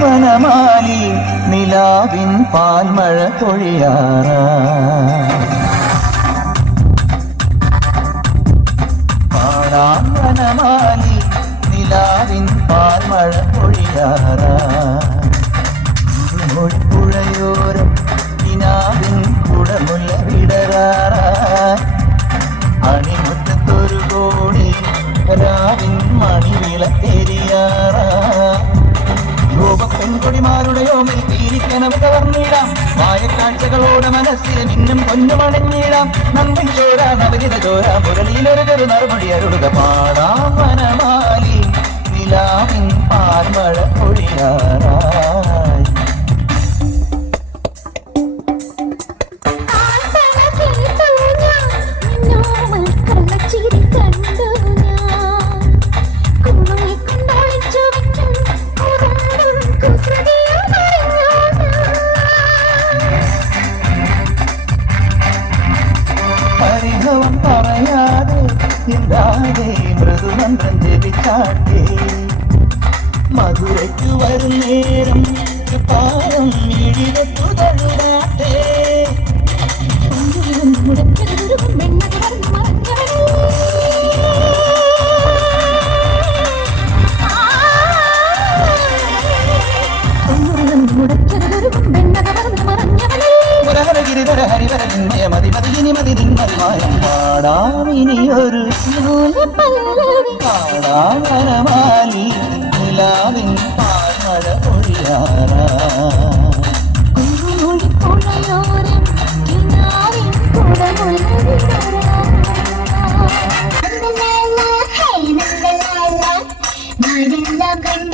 വനമാലി നിലാവിൻ പാൽമഴ പൊഴിയാറാ പാടാം വനമാലി നിലാവിൻ പാൽമഴ പൊഴിയാറാ പുഴയോരം നിലാവിൻ കുടമുല്ല വിടരാറാ അണിമുറ്റത്തൊരു കോടി രാവിൻ മണിവിളക്കെരിയാറാ പെൺകൊടിമാരുടെയോ മെൽപ്പീരിക്കനവ് കവർന്നിടാം വായക്കാഴ്ചകളോടെ മനസ്സിൽ നിന്നും കൊഞ്ഞുമണിഞ്ഞിടാം നമ്മിൻ ചോര നവനിത ചോര മുരളിയിലൊരു ചെറു നറുമൊഴി അരുളുക പാടാം വനമാലി നിലാവിൻ പാൽമഴ പൊഴിയാറായി പരിഭവം പറയാതെ ഇല്ലാതെ മൃദുമന്ത്രം ജപിച്ചാട്ടേ മധുരയ്ക്ക് വരും നേരം പാരം ഇടിവെച്ചു തഴുതാട്ടേ ഗിരിധര ഹരിവരലിന്റെ മതിമതിനി മതി നിന്മതിമായം പാടാമിനിയൊരു പാടാമനമാലി നിലാവിൻ പാൽമഴ പൊഴിയാറാ കണ്ണ